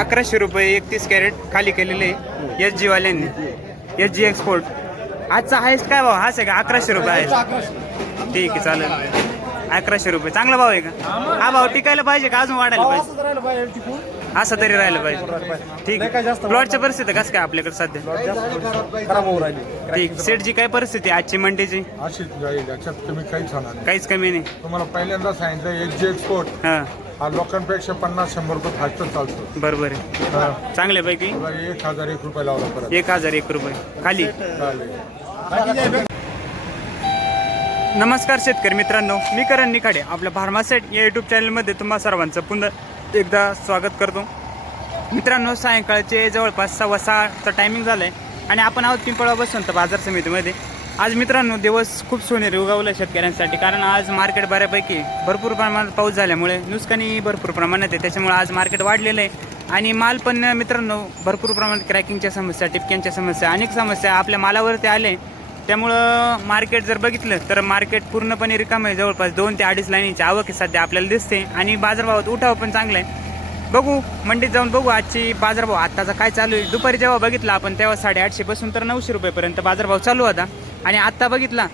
अकराशे रुपये एकतीस कॅरेट खाली केलेले एस जी वाल्यांनी एस जी एक्सपोर्ट आजचा हायस्ट काय भाव? हाच आहे का अकराशे रुपये आहे. ठीक आहे चालेल. अकराशे रुपये. चांगला भाव आहे का? हा भाव टिकायला पाहिजे का? अजून वाढायला पाहिजे? असं तरी राहिलं पाहिजे. ठीक आहे. प्लॉटची परिस्थिती कसं काय आपल्याकडे सध्या? ठीक. सेटची काय परिस्थिती आहे आजची मंडीची? अशीच जाईल. याच्यात तुम्ही काहीच होणार नाही. काहीच कमी नाही. तुम्हाला पहिल्यांदा सांगितलं एक जे एक्सपोर्ट हां. हा लोकांपेक्षा पन्नास शंभर रुपये फास्ट चालतो. बरोबर आहे. हा. चांगल्यापैकी? एक हजार एक रुपये लावला परत. एक हजार एक रुपये. खाली. चालेल. नमस्कार शेतकरी मित्रांनो. मी करण निखाडे. आपल्या फार्मासेट या यूट्यूब चॅनलमध्ये तुम्हा सर्वांचं पुन्हा एकदा स्वागत करतो. मित्रांनो सायंकाळचे जवळपास सव्वा सहाचं टायमिंग झालं आहे आणि आपण आहोत पिंपळा बसवंत बाजार समितीमध्ये. आज मित्रांनो दिवस खूप सोनेरी उगवलं शेतकऱ्यांसाठी कारण आज मार्केट बऱ्यापैकी भरपूर प्रमाणात पाऊस झाल्यामुळे नुकसानी भरपूर प्रमाणात आहे. त्याच्यामुळे आज मार्केट वाढलेलं आहे. आणि माल पण मित्रांनो भरपूर प्रमाणात क्रॅकिंगच्या समस्या टिपक्यांच्या समस्या अनेक समस्या आपल्या मालावरती आले. त्यामुळं मार्केट जर बघितलं तर मार्केट पूर्णपणे रिकाम आहे. जवळपास दोन ते अडीच लाईनीची आवक आहे सध्या आपल्याला दिसते. आणि बाजारभावात उठाव पण चांगला आहे. बघू मंडीत जाऊन बघू आजची बाजारभाव. आत्ताचा काय चालू आहे? दुपारी जेव्हा बघितला आपण तेव्हा साडेआठशे पासून तर नऊशे रुपयेपर्यंत बाजारभाव चालू होता. आणि आत्ता बघितला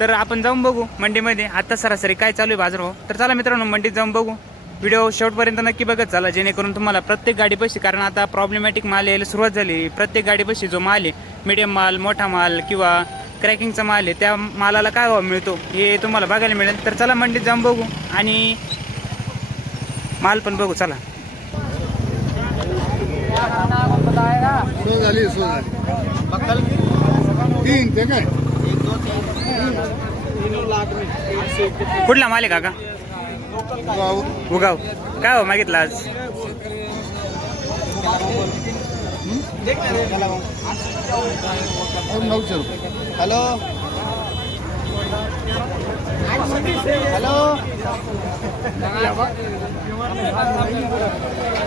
तर आपण जाऊन बघू मंडीमध्ये. आत्ता सरासरी काय चालू आहे बाजारभाव? तर चला मित्रांनो मंडीत जाऊन बघू. व्हिडिओ शेवटपर्यंत नक्की बघत चला जेणेकरून तुम्हाला प्रत्येक गाडीपाशी कारण आता प्रॉब्लेमॅटिक माल यायला सुरुवात झाली. प्रत्येक गाडीपाशी जो माल आहे मिडियम माल मोठा माल किंवा क्रॅकिंगचा माल आहे त्या मालाला काय भाव मिळतो? हे तुम्हाला बघायला मिळेल. तर चला मंडीत जाऊन बघू आणि माल पण बघू चला. सो झाली सो झाली. तीन ते काय? कुठला माल आहे काका? उगाव. काय हो मागितलं आज? नऊशे रुपये. हॅलो. हॅलो.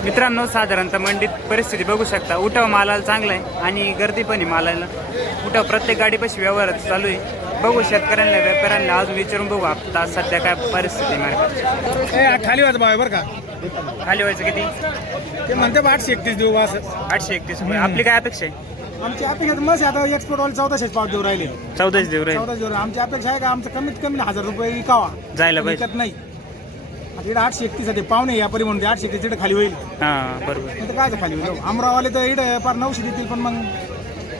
मित्रांनो साधारणतः मंडीत परिस्थिती बघू शकता. उठाव मालाला चांगला आहे आणि गर्दी पण आहे मालाला. उठाव प्रत्येक गाडीपाशी व्यवहार चालू आहे. बघू शेतकऱ्यांना व्यापाऱ्यांना अजून विचारून बघू. आता सध्या काय परिस्थिती आहे मार्केटची. खाली वाज बरं का? खाली व्हायचं किती? ते म्हणते आठशे एकतीस देऊ असं. आठशे एकतीस आपली काय अपेक्षा आहे? आमची अपेक्षा मस्त आहे, आता एक्सपोर्ट वाले चौदाशे पाव देऊ राहिले. चौदाच देऊ राहील. चौदाशे देऊ आमची अपेक्षा आहे का आमचं कमीत कमी हजार रुपये विकावा. जायला पाहिजे. विकत नाही. आता इकडे आठशे एकतीस आहे ते पाहुणे या परी म्हणते आठशे एकतीस इकडे खाली होईल. हां बरोबर. नाही तर काय खाली होईल. अमरावाले तर इकडे पार नऊशे देतील पण मग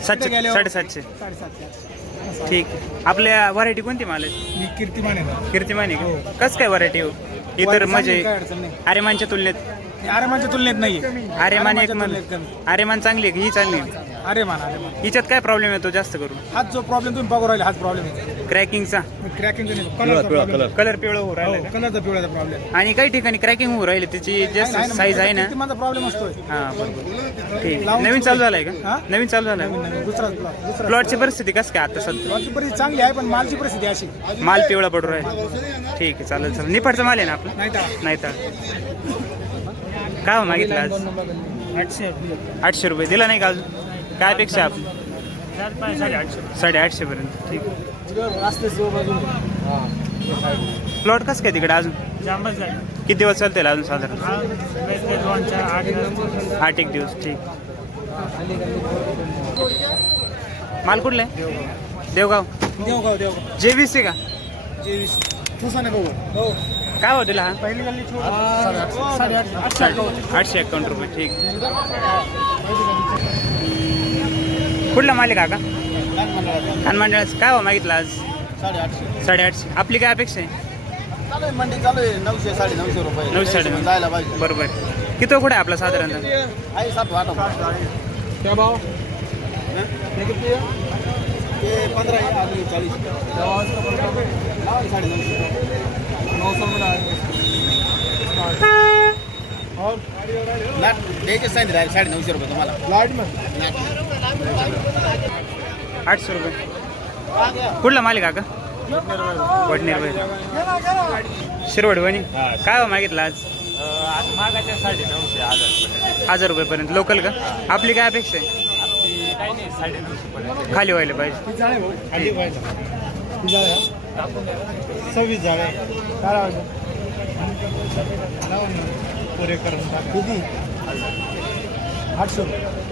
सातशे गेल्यावर- साडेसातशे. साडेसातशे. ठीक आपल्या व्हरायटी कोणती माल आहे? मी कीर्तिमान आहे ना. कीर्तिमानी का? कसं काय व्हरायटी हो? इतर म्हणजे काय अडचण नाही. आरेमानच्या तुलनेत. आरेमानच्या तुलनेत नाही आरेमान एक म्हण तुलनेत कमी. आरेमान चांगली आहे का? ही चांगली आहे. आरेमान आरेमान हिच्यात काय प्रॉब्लेम येतो जास्त करून? हाच जो प्रॉब्लेम तुम्ही बघू राहिले हाच प्रॉब्लेम आहे. क्रॅकिंगचा क्रॅकिंगचा नाही कलरचा प्रॉब्लेम कलर पिवळं होऊ राहिला? कलरचा पिवळ्याचा प्रॉब्लेम आणि काही ठिकाणी क्रॅकिंग होऊ राहिली त्याची जास्त साईज आहे ना. माझा प्रॉब्लेम असतोय. हा बरोबर. ठीक नवीन चालू झालाय का? हा? नवीन चालू झालाय? दुसरा plot, दुसरा प्लॉटची परिस्थिती कसं काय आता सध्या? प्लॉटची परिस्थिती चांगली आहे पण मालची परिस्थिती अशी. माल पिवळा पडू राहिला. ठीक आहे चालेल चालेल. निफाडचा माल आहे ना आपला? नाही तर नाही तर काय हो मागितलं आज? आठशे आठशे रुपये. दिला नाही का अजून? काय साडे आठशे पर्यंत ठीक प्लॉट कसं काय तिकडे अजून? किती दिवस चालतील अजून साधारण? आठ एक दिवस ठीक. माल कुठला आहे? देवगाव. देवगाव देवगाव. जेवीस आहे का? जेवीस. ठुसाने भाऊ हो काय हो? हा पहिली गल्ली साडेआठशे साडे आठशे एकावन्न रुपये ठीक. कुठला मालिक काका मंडळाचं. काय हो मागितलं आज? साडेआठशे. साडेआठशे. आपली काय अपेक्षा आहे? मंडी चालू आहे. नऊशे साडे नऊशे रुपये. नऊशे साडे जायला पाहिजे. बरोबर. किती कुठे आहे आपला साधारणतः? आहे सात आठ त्या भाव? ते पंधरा चाळीस. साडे नऊशे नऊशे रुपये तुम्हाला. आठशे रुपये. कुठला मालिक काका वडनेर बाई शिरवड वणी काय हो मागितलं आज? मागाच्या साडे नऊशे हजार हजार रुपयेपर्यंत. लोकल का? आपली काय अपेक्षा आहे? खाली व्हायला पाहिजे. सव्वीस झाले आठशे रुपये.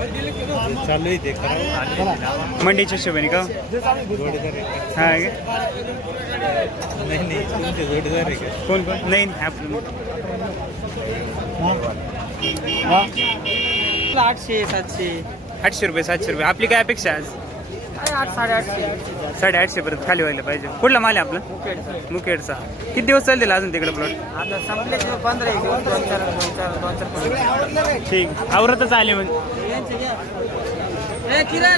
चालू आहे ते मंडीच्या हिशोबाने का? हा का? नाही नाही तुमचे जोडीदार आहे का? कोण कोण? नाही नाही, आपलं? आठशे सातशे. आठशे रुपये सातशे रुपये. आपली काय अपेक्षा आहे आज? आठ साडेआठशे. साडेआठशे पर्यंत खाली व्हायला पाहिजे. कुठला माल आहे आपला? मुखेडचा किती दिवस चालतील अजून तिकडे प्लॉट आता संपले की पंधरा एक दिवस दोन चार दोन चार दोन चार पंधरा. ठीक. आवरतच आले मग.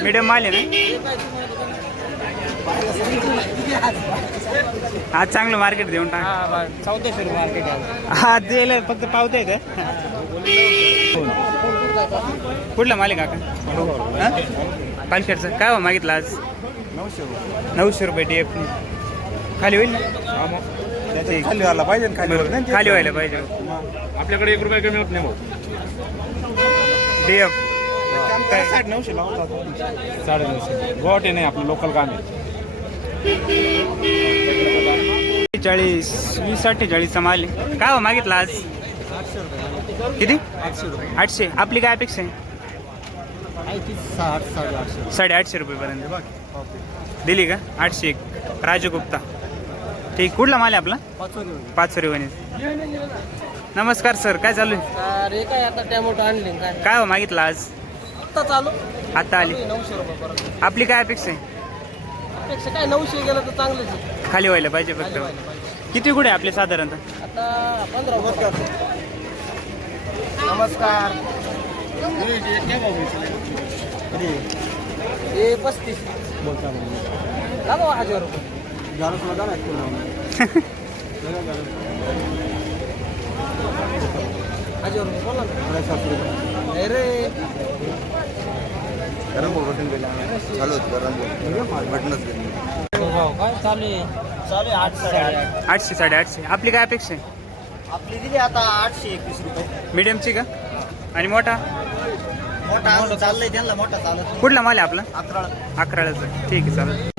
मीडियम माल आहे ना? आज चांगलं मार्केट देऊन टाक. हा. चौदाशे रुपये मार्केट आहे हा दिलं फक्त पावते का? कुठला माल आहे काका पालखेडचं. काय हो मागितलं आज? नऊशे रुपये. डी एफ खाली होईल ना. खाली व्हायला पाहिजे ना खाली व्हायला पाहिजे. आपल्याकडे एक रुपया कमी होत नाही डी एफ साडे नऊशे लावतात. साडे नऊशे गुवाहाटी नाही आपलं लोकल काम आहे. चाळीस वीस अठ्ठेचाळीसचा माल आहे. काय हो मागितला आज? किती? आठशे. आपली काय अपेक्षा आहे? साडेआठशे साडेआठशे रुपयेपर्यंत. दिली का? आठशे एक. राजू गुप्ता. ठीक. कुठला माल आहे आपला? पाच वणी नमस्कार सर. काय चालू आहे? काय आता हो मागितलं आज? चालू. आता आली. आपली काय अपेक्षा आहे? पेक्षा काय नऊशे गेलं तर चांगलंच आहे. खाली व्हायला पाहिजे फक्त. किती गुढे आपले साधारणतः? आता पंधरा रुपये नमस्कार. हे पस्तीस. लावा हजार रुपये. हजार रुपये बोला ना. नाही रे चालू होत गरम बटनच काय चालू आहे चालू आहे. आठ साडेआठ आठशे साडेआठशे आपली काय अपेक्षा आहे? आपली दिली आता आठशे एकवीस रुपये. मीडियमची का? आणि मोठा? मोठा चाललंय त्यांना मोठा चालत कुठला माल आहे आपला? अकरा अकराळ्याचं ठीक आहे चालेल.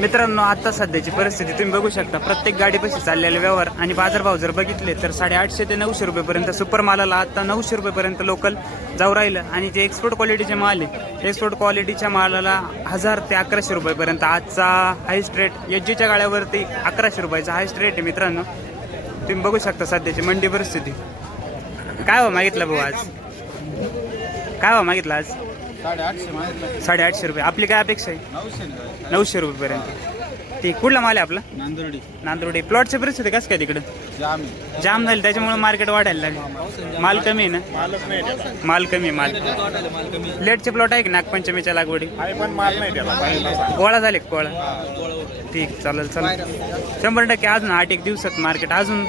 मित्रांनो आता सध्याची परिस्थिती तुम्ही बघू शकता. प्रत्येक गाडीपाशी चाललेले व्यवहार आणि बाजारभाव जर बघितले तर साडेआठशे ते नऊशे रुपयेपर्यंत सुपर मालाला आता नऊशे रुपयेपर्यंत लोकल जाऊ राहिलं. आणि जे एक्सपोर्ट क्वालिटीचे माल आहे एक्सपोर्ट क्वालिटीच्या मालाला हजार ते अकराशे रुपयेपर्यंत आजचा हायस्ट रेट एच जीच्या गाड्यावरती अकराशे रुपयाचा हायस्ट रेट आहे मित्रांनो. तुम्ही बघू शकता सध्याची मंडी परिस्थिती. काय हो मागितलं भाऊ आज? काय हो मागितलं आज? साडेआठशे रुपये. आपली काय अपेक्षा आहे? नऊशे रुपयेपर्यंत. ठीक कुठला माल आहे आपला? नांदुर्डी. नांदुर्डी. प्लॉटची परिस्थिती कसं काय तिकडं? जाम जाम झाली त्याच्यामुळे मार्केट वाढायला लागले. माल कमी आहे ना? माल कमी आहे, माल. लेटचे प्लॉट आहे की नागपंचमीच्या लागवडी? गोळा झाले गोळा? ठीक चालेल चालेल. शंभर टक्के अजून आठ एक दिवसात मार्केट अजून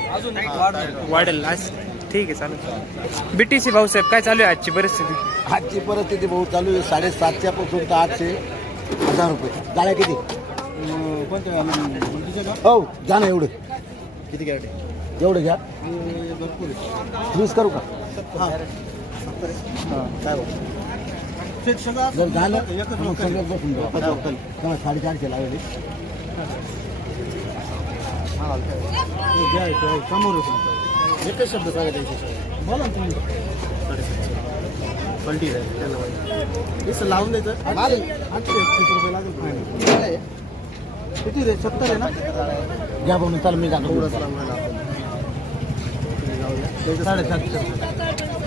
वाढेल. आज ठीक आहे चालेल. बीटीसी भाऊसाहेब काय चालू आहे आजची परिस्थिती? आजची परिस्थिती बहुत चालू आहे. साडेसातच्या पासून तर आठशे हजार रुपये. जाळ्या किती? हो जा ना एवढं. किती कॅरेट एवढं घ्या. वीस करू का? हाँ. काय बघ जर झालं मग सगळं बसून जाऊ. साडेचारशे लावले एकच शब्द सांगायचे बोला ना तुम्ही. पलटी जाईल त्याला लावून द्यायचं. माल आठशे एकतीस रुपये लागेल फायनल किती रे सत्तर आहे ना? घ्या म्हणून चला मी जातो. लावून साडेसातशे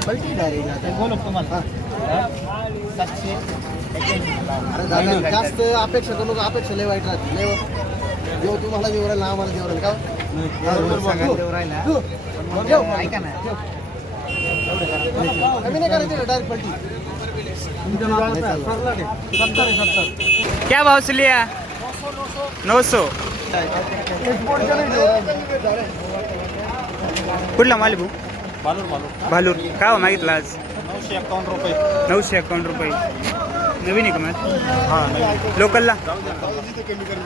पलटी डायरेक्ट बोला तुम्हाला सातशे अरे दादा, जास्त अपेक्षा करू नका अपेक्षा लय वाईट राहते लय जेव्हा तुम्हाला जेव राहिला आम्हाला जेव राहिला का ऐका ना कमी नाही करायचं डायरेक्ट पलटी सत्तर सत्तर क्या भाव से लिया? नऊ सौ। कुठला माल भाऊ भालूर काय हो मागितला आज? नऊशे एकावन्न रुपये. नऊशे अकाउंट रुपये. नवीन आहे का मॅच लोकलला?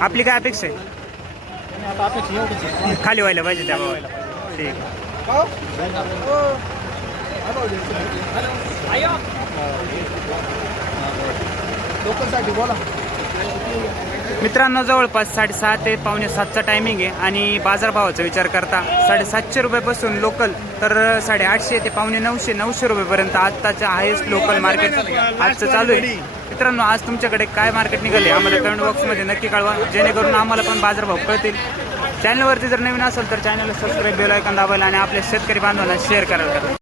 आपली काय अपेक्षा आहे. खाली व्हायला पाहिजे त्या भावाला. ठीक लोकलसाठी बोला. मित्रांनो जवळपास साडेसहा ते पावणे सातचा टायमिंग आहे आणि बाजारभावाचा विचार करता साडेसातशे रुपयापासून लोकल तर साडेआठशे ते पावणे नऊशे नऊशे रुपयेपर्यंत आत्ताचं हायेस्ट लोकल मार्केट आजचं चालू आहे. मित्रांनो आज तुमच्याकडे काय मार्केट निघाले आम्हाला कमेंट बॉक्समध्ये नक्की कळवा. जेणेकरून आम्हाला पण बाजारभाव कळतील. चॅनलवरती जर नवीन असेल तर चॅनलला सबस्क्राईब बेल ऐकून दाबायला आणि आपल्या शेतकरी बांधवांना शेअर करायला.